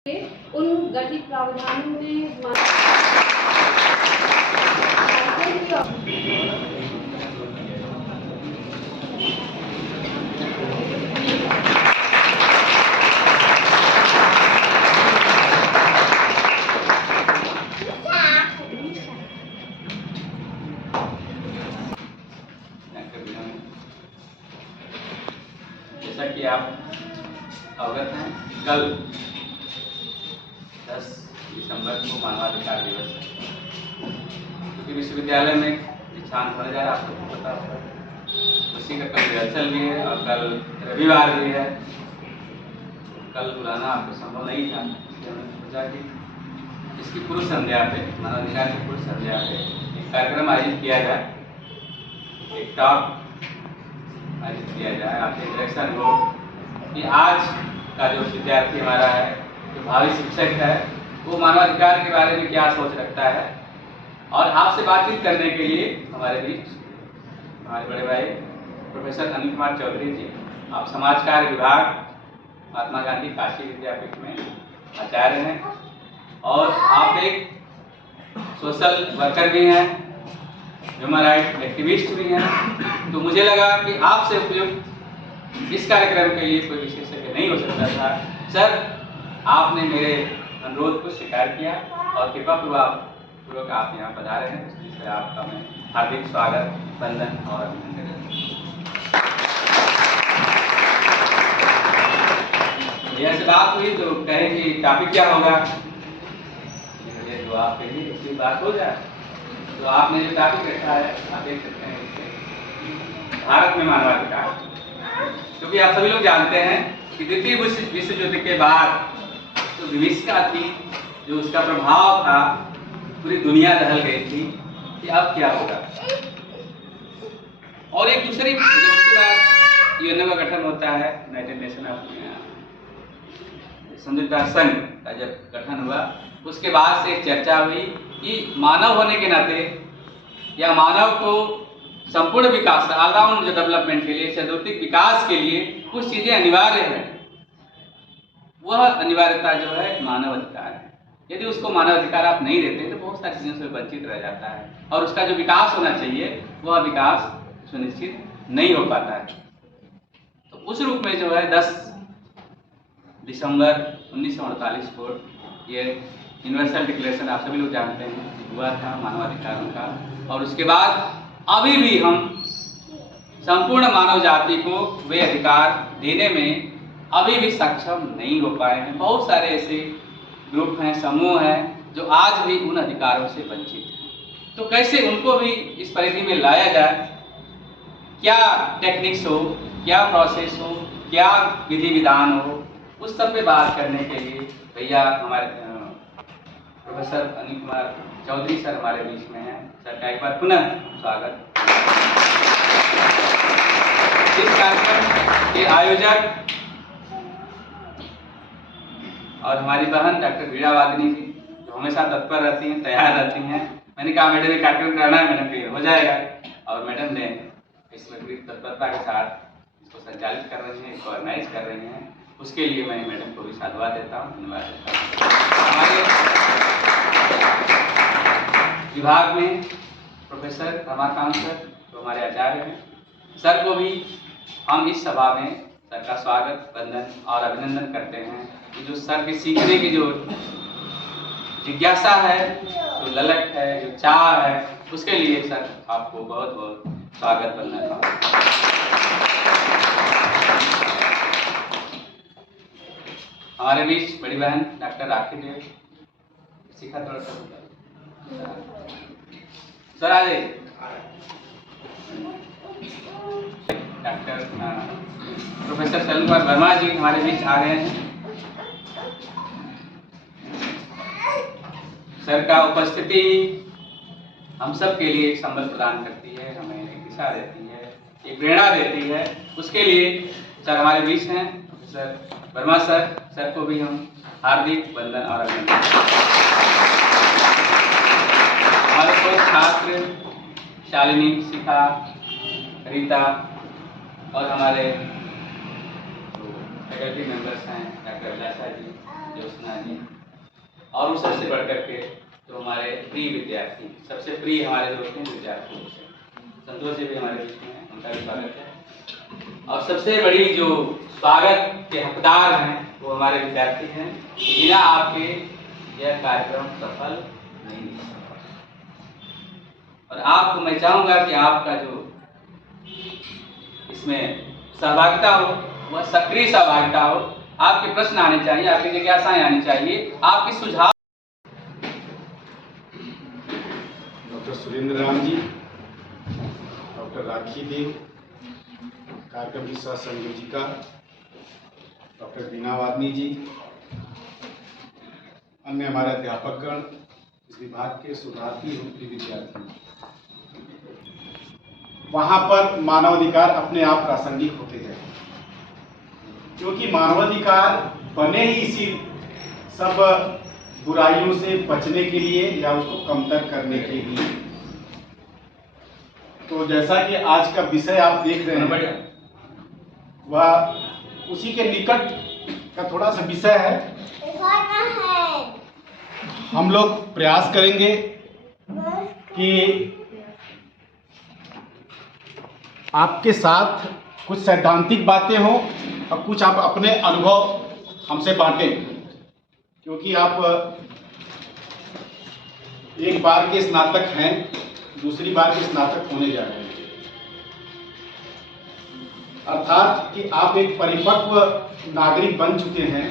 उन गठित प्रावधानों में जैसा कि आप अवगत हैं, कल 10 दिसंबर को मानवाधिकार दिवस है। क्योंकि विश्वविद्यालय में दीक्षांत होने जा रहा है, आपको पता होगा। उसी का कल रिहर्सल भी है और कल रविवार भी है। कल बुलाना आपको संभव नहीं था, इसलिए हमने सोचा कि इसकी पूर्व संध्या पे, मानवाधिकार की पूर्व संध्या पे एक कार्यक्रम आयोजित किया जाए, एक टॉक आयोजित किया जाए। आपके इंटरेक्शन हो कि आज का जो विद्यार्थी हमारा है, जो भावी शिक्षक है, वो मानवाधिकार के बारे में क्या सोच रखता है। और आपसे बातचीत करने के लिए हमारे बीच हमारे बड़े भाई प्रोफेसर अनिल कुमार चौधरी जी, आप समाज कार्य विभाग महात्मा गांधी काशी विद्यापीठ में आचार्य हैं और आप एक सोशल वर्कर भी हैं, ह्यूमन राइट एक्टिविस्ट भी हैं। तो मुझे लगा कि आपसे उपयुक्त इस कार्यक्रम के लिए कोई विशेषज्ञ नहीं हो सकता था। सर, आपने मेरे अनुरोध को स्वीकार किया और कृपापूर्वक आप यहाँ पधारे हैं, इसलिए आपका मैं हार्दिक स्वागत, वंदन और अभिनंदन करता हूँ। यह से बात हुई तो कहे कि टॉपिक क्या होगा, तो आप कहिए इसकी बात हो जाए। तो आपने जो टॉपिक रखा है, आप देख सकते हैं इससे भारत में मानवाधिकार। क्योंकि आप सभी लोग जानते हैं कि द्वितीय विश्व युद्ध के बाद तो विभीषिका थी, जो उसका प्रभाव था, पूरी दुनिया दहल गई थी कि अब क्या होगा। और एक दूसरी उसके बाद यूएनओ का गठन होता है, यूनाइटेड नेशन ऑफ संयुक्त राष्ट्र संघ का जब गठन हुआ, उसके बाद से एक चर्चा हुई कि मानव होने के नाते या मानव को संपूर्ण विकास, ऑलराउंड जो डेवलपमेंट के लिए, सैद्धांतिक विकास के लिए कुछ चीजें अनिवार्य है। वह अनिवार्यता जो है मानव अधिकार है। यदि उसको मानव अधिकार आप नहीं देते तो बहुत सारी चीजों से वंचित रह जाता है और उसका जो विकास होना चाहिए वह विकास सुनिश्चित नहीं हो पाता है। तो उस रूप में जो है 10 दिसंबर 1948 को ये यूनिवर्सल डिक्लेरेशन, आप सभी लोग जानते हैं, हुआ था मानवाधिकारों का। और उसके बाद अभी भी हम संपूर्ण मानव जाति को वे अधिकार देने में अभी भी सक्षम नहीं हो पाए हैं। बहुत सारे ऐसे ग्रुप हैं, समूह हैं जो आज भी उन अधिकारों से वंचित हैं। तो कैसे उनको भी इस परिधि में लाया जाए, क्या टेक्निक्स हो, क्या प्रोसेस हो, क्या विधि विधान हो, उस सब पे बात करने के लिए भैया हमारे प्रोफेसर अनिल कुमार चौधरी सर हमारे बीच में हैं। सर का एक बार पुनः स्वागत। इस कार्यक्रम के आयोजक और हमारी बहन डॉक्टर वीणा वादिनी जी, जो हमेशा तत्पर रहती हैं, तैयार रहती हैं। मैंने कहा मैडम ये कार्यक्रम कराना है, मैडम क्लियर हो जाएगा, और मैडम ने इसमें पूरी तत्परता के साथ इसको संचालित कर रही हैं, इसको ऑर्गेनाइज कर रही हैं। उसके लिए मैं मैडम को भी साधुवाद देता हूँ, धन्यवाद देता हूँ। हमारे विभाग में प्रोफेसर रमाकांत सर, जो हमारे आचार्य हैं, सर को भी हम इस सभा में सर का स्वागत, वंदन और अभिनंदन करते हैं कि जो सर के सीखने की जो जिज्ञासा है, जो ललक है, जो चाह है, उसके लिए सर आपको बहुत बहुत स्वागत, वंदन। हमारे बीच बड़ी बहन डॉक्टर राखी देव, सीखा थोड़ा सा सर आ जाइए। डॉक्टर प्रोफेसर शैलेंद्र कुमार वर्मा जी हमारे बीच आ गए हैं। सर का उपस्थिति हम सब के लिए एक संबल प्रदान करती है, हमें एक दिशा देती है, एक प्रेरणा देती है। उसके लिए सर हमारे बीच हैं, प्रोफेसर वर्मा सर को भी हम हार्दिक वंदन और अभिनंदन। हमारे कुछ छात्र शालिनी, शिखा, रीता और हमारे फैकल्टी मेंबर्स हैं, डॉक्टर अभिलाषा जी, ज्योत्सना जी, और उस सबसे बढ़कर के तो हमारे प्रिय विद्यार्थी, सबसे प्रिय हमारे दोस्त हैं विद्यार्थी, संतोष जी भी हमारे बीच में हैं, उनका भी स्वागत है। और सबसे बड़ी जो स्वागत के हकदार हैं वो हमारे विद्यार्थी हैं। बिना आपके यह कार्यक्रम सफल नहीं हो सकता। और आपको मैं चाहूँगा कि आपका जो इसमें सहभागिता हो वह सक्रिय सहभागिता हो। आपके प्रश्न आने चाहिए, आपकी जिज्ञासाएं आनी चाहिए, आपके सुझाव। डॉक्टर सुरेंद्र राम जी, डॉक्टर राखी देव, कार्यक्रम की सह संयोजिका डॉक्टर बीना वादनी जी, अन्य हमारे अध्यापकगण, इस विभाग के शोधार्थी और विद्यार्थी, वहाँ पर मानवाधिकार अपने आप प्रासंगिक होते हैं, क्योंकि मानवाधिकार बने ही इसी सब बुराइयों से बचने के लिए या उसको कमतर करने के लिए। तो जैसा कि आज का विषय आप देख रहे हैं वह उसी के निकट का थोड़ा सा विषय है। हम लोग प्रयास करेंगे कि आपके साथ कुछ सैद्धांतिक बातें हों और कुछ आप अपने अनुभव हमसे बांटें, क्योंकि आप एक बार के स्नातक हैं, दूसरी बार के स्नातक होने जा रहे हैं, अर्थात कि आप एक परिपक्व नागरिक बन चुके हैं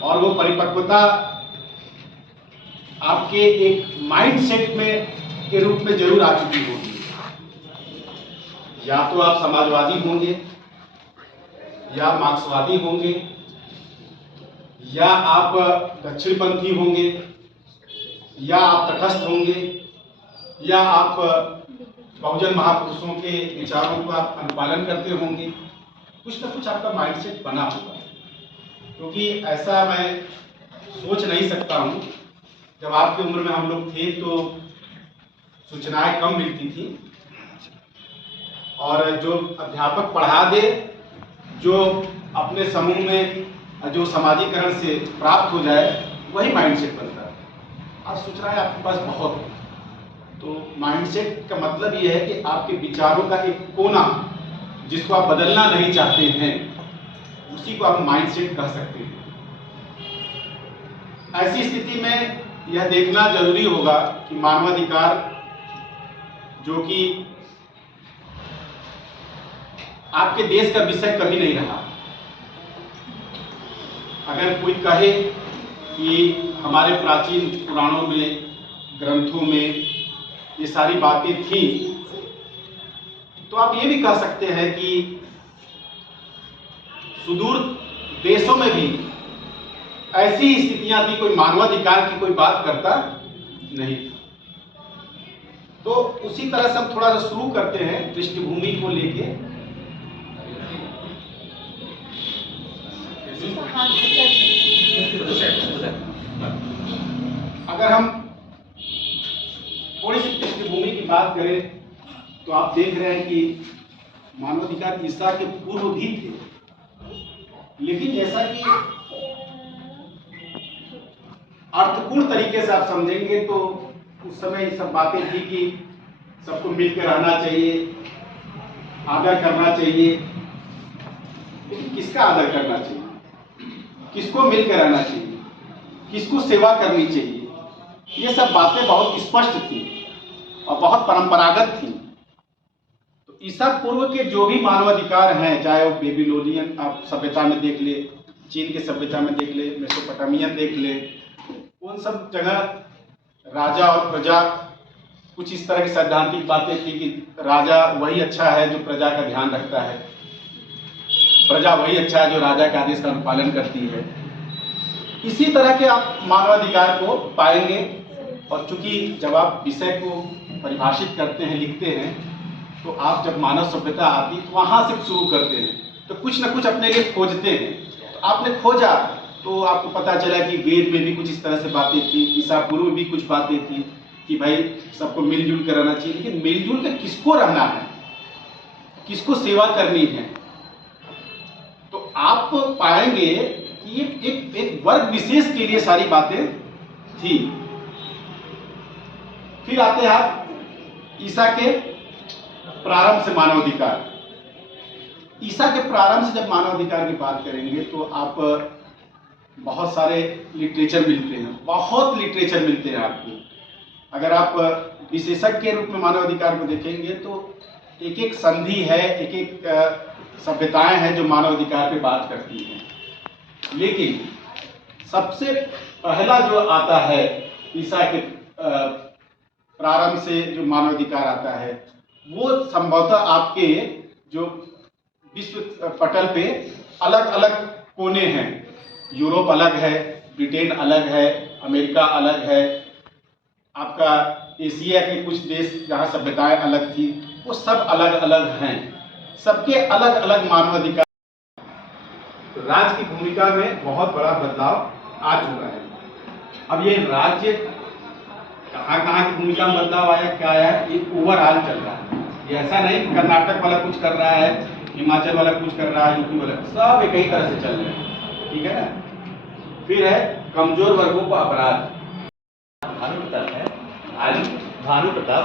और वो परिपक्वता आपके एक माइंडसेट में के रूप में जरूर आ चुकी होगी। या तो आप समाजवादी होंगे, या मार्क्सवादी होंगे, या आप दक्षिणपंथी होंगे, या आप तटस्थ होंगे, या आप बहुजन महापुरुषों के विचारों का अनुपालन करते होंगे। कुछ ना कुछ आपका माइंडसेट बना होगा, क्योंकि ऐसा मैं सोच नहीं सकता हूँ। जब आपकी उम्र में हम लोग थे तो सूचनाएं कम मिलती थी और जो अध्यापक पढ़ा दे, जो अपने समूह में जो समाजीकरण से प्राप्त हो जाए, वही माइंडसेट बनता है। आज सूचनाएं आपके पास बहुत है, तो माइंडसेट का मतलब ये है कि आपके विचारों का एक कोना जिसको आप बदलना नहीं चाहते हैं, उसी को आप माइंडसेट कह सकते हैं। ऐसी स्थिति में यह देखना जरूरी होगा कि मानवाधिकार, जो कि आपके देश का विषय कभी नहीं रहा, अगर कोई कहे कि हमारे प्राचीन पुराणों में, ग्रंथों में ये सारी बातें थी, तो आप ये भी कह सकते हैं कि सुदूर देशों में भी ऐसी स्थितियां थी, कोई मानवाधिकार की कोई बात करता नहीं। तो उसी तरह से हम थोड़ा सा शुरू करते हैं पृष्ठभूमि को लेके। अगर हम थोड़ी सी पृष्ठभूमि की बात करें तो आप देख रहे हैं कि मानवाधिकार ईसा के पूर्व भी थे, लेकिन जैसा कि अर्थपूर्ण तरीके से आप समझेंगे तो उस समय ये सब बातें थी कि सबको मिलकर रहना चाहिए, आदर करना चाहिए। लेकिन किसका आदर करना चाहिए, किसको मिलकर रहना चाहिए, किसको सेवा करनी चाहिए, ये सब बातें बहुत स्पष्ट थी और बहुत परंपरागत थी। तो ईसा पूर्व के जो भी मानवाधिकार हैं, चाहे वो बेबीलोनियन आप सभ्यता में देख ले, चीन के सभ्यता में देख ले, मेसोपोटामियन देख ले, उन सब जगह राजा और प्रजा, कुछ इस तरह की सैद्धांतिक बातें थी कि राजा वही अच्छा है जो प्रजा का ध्यान रखता है, प्रजा वही अच्छा है जो राजा के आदेश का अनुपालन करती है। इसी तरह के आप मानवाधिकार को पाएंगे। और चूंकि जब आप विषय को परिभाषित करते हैं, लिखते हैं, तो आप जब मानव सभ्यता आती तो वहाँ से शुरू करते हैं, तो कुछ न कुछ अपने लिए खोजते हैं। तो आपने खोजा तो आपको पता चला कि वेद में भी कुछ इस तरह से बातें थी, ईसा पूर्व में भी कुछ बातें थी कि भाई सबको मिलजुल कर रहना चाहिए। लेकिन मिलजुल कर किसको रहना है, किसको सेवा करनी है, तो आप पाएंगे कि ये एक वर्ग विशेष के लिए सारी बातें थी। फिर आते हैं आप ईसा के प्रारंभ से मानवाधिकार। ईसा के प्रारंभ से जब मानवाधिकार की बात करेंगे तो आप बहुत सारे लिटरेचर मिलते हैं, बहुत लिटरेचर मिलते हैं आपको। अगर आप विशेषज्ञ के रूप में मानवाधिकार को देखेंगे तो एक एक संधि है, एक एक सभ्यताएं हैं जो मानवाधिकार पे बात करती हैं। लेकिन सबसे पहला जो आता है ईसा के प्रारंभ से जो मानवाधिकार आता है, वो संभवतः आपके जो विश्व पटल पे अलग अलग कोने हैं। यूरोप अलग है, ब्रिटेन अलग है, अमेरिका अलग है, आपका एशिया के कुछ देश जहाँ सभ्यताएं अलग थी, वो सब अलग अलग हैं। सबके अलग अलग मानवाधिकार। तो राज्य की भूमिका में बहुत बड़ा बदलाव आ चुका है। अब ये राज्य कहाँ कहाँ की भूमिका में बदलाव आया, क्या आया, ये ओवरऑल चल रहा है। ये ऐसा नहीं कि कर्नाटक वाला कुछ कर रहा है, हिमाचल वाला कुछ कर रहा है, यूपी वाला, सब एक ही तरह से चल रहे हैं, ठीक है ना। फिर है कमजोर वर्गों को अपराध। भानु प्रताप है। आज Bhanu Pratap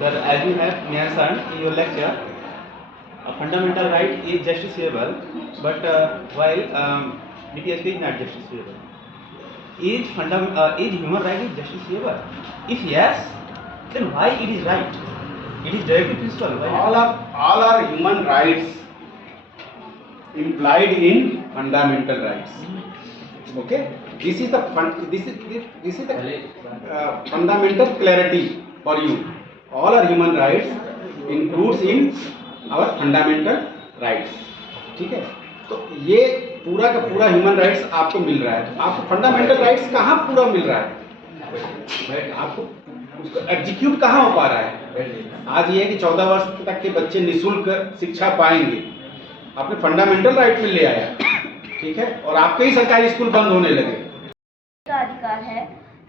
sir, as you have mentioned in your lecture, a fundamental right is justiciable, but while BPSP is not justiciable. Is human right is justiciable? If yes, then why it is right? It is directive principle. Why? All are human rights implied in fundamental rights. Okay, this is the fundamental clarity for you. All our human rights includes in our fundamental rights. ठीक है, तो ये पूरा का पूरा human rights आपको मिल रहा है। आपको फंडामेंटल राइट्स कहाँ पूरा मिल रहा है? आपको उसको एग्जीक्यूट कहाँ हो पा रहा है? आज ये है कि 14 वर्ष तक के बच्चे निःशुल्क शिक्षा पाएंगे, आपने फंडामेंटल राइट में ले आया, ठीक है, और आपके ही सरकारी स्कूल बंद होने लगे। अधिकार है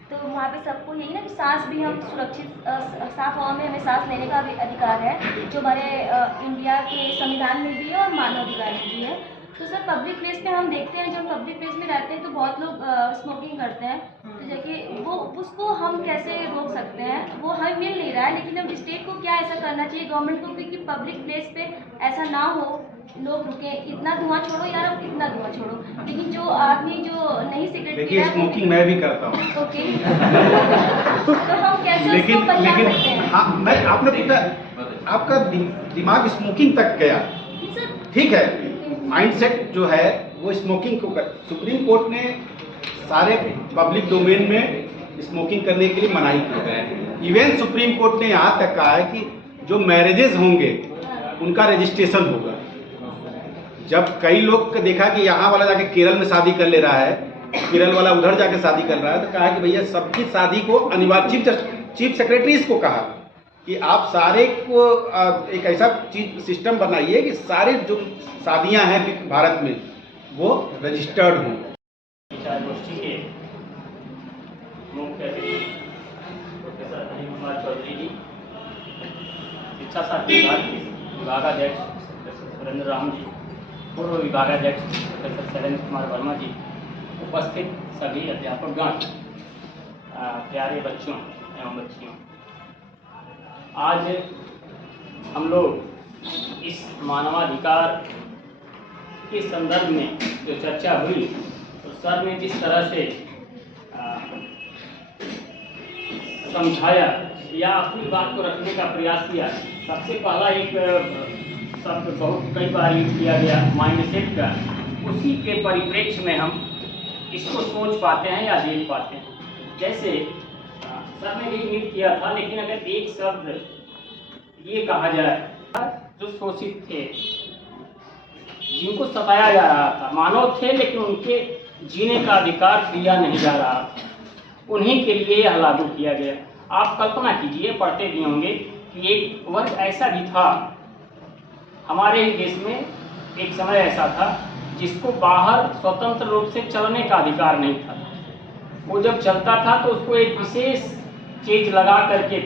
तो वहाँ पे सबको यही ना कि सांस भी हम सुरक्षित साफ हवा में हमें सांस लेने का भी अधिकार है, जो हमारे इंडिया के संविधान में भी है और मानवाधिकार में भी है। तो सर पब्लिक प्लेस पे हम देखते हैं, जब हम पब्लिक प्लेस में रहते हैं तो बहुत लोग स्मोकिंग करते हैं, तो जाके वो उसको हम कैसे रोक सकते हैं? वो हमें मिल नहीं रहा है, लेकिन अब स्टेट को क्या ऐसा करना चाहिए, गवर्नमेंट को, क्योंकि पब्लिक प्लेस पे ऐसा ना हो, लोग रुके, इतना धुआं छोड़ो यार, अब इतना धुआं छोड़ो, लेकिन जो आदमी जो नहीं सिगरेट देखिए, स्मोकिंग मैं भी करता हूँ। ओके तो हम कैसे उसको बचा सकते हैं? हाँ, मैं आपने पूछा, आपका दिमाग स्मोकिंग तक गया, ठीक है, माइंडसेट जो है वो स्मोकिंग को कर। सुप्रीम कोर्ट ने सारे पब्लिक डोमेन में स्मोकिंग करने के लिए मनाही किया। इवन सुप्रीम कोर्ट ने यहाँ तक कहा है कि जो मैरिजेस होंगे उनका रजिस्ट्रेशन होगा। जब कई लोग को देखा कि यहाँ वाला जाके केरल में शादी कर ले रहा है, केरल वाला उधर जाके शादी कर रहा है, तो कहा कि भैया सबकी शादी को अनिवार्य, चीफ सेक्रेटरीज को कहा कि आप सारे को एक ऐसा चीज सिस्टम बनाइए कि सारे जो शादियां हैं भारत में वो रजिस्टर्ड हों। गोष्ठी के मुख्य अतिथि प्रोफेसर अनिल कुमार चौधरी जी, शिक्षा शास्त्र विभाग के विभागाध्यक्ष प्रोफेसर सुरेंद्र राम जी, पूर्व विभागाध्यक्ष प्रोफेसर शैलेंद्र कुमार वर्मा जी, उपस्थित सभी अध्यापकगण, प्यारे बच्चों एवं बच्चियों, आज हम लोग इस मानवाधिकार के संदर्भ में जो चर्चा हुई, तो सर ने जिस तरह से समझाया या अपनी बात को रखने का प्रयास किया, सबसे पहला एक शब्द बहुत कई बार यूज किया गया माइंडसेट का, उसी के परिप्रेक्ष्य में हम इसको सोच पाते हैं या देख पाते हैं। जैसे सर ने एक नीट किया था, लेकिन अगर एक शब्द ये कहा जाए, जो शोषित थे, जिनको सताया जा रहा था, मानव थे लेकिन उनके जीने का अधिकार दिया नहीं जा रहा था, उन्हीं के लिए यह लागू किया गया। आप कल्पना कीजिए, पढ़ते भी होंगे कि एक वर्ग ऐसा भी था हमारे ही देश में, एक समय ऐसा था जिसको बाहर स्वतंत्र रूप से चलने का अधिकार नहीं था। वो जब चलता था तो उसको एक विशेष चीज लगा करके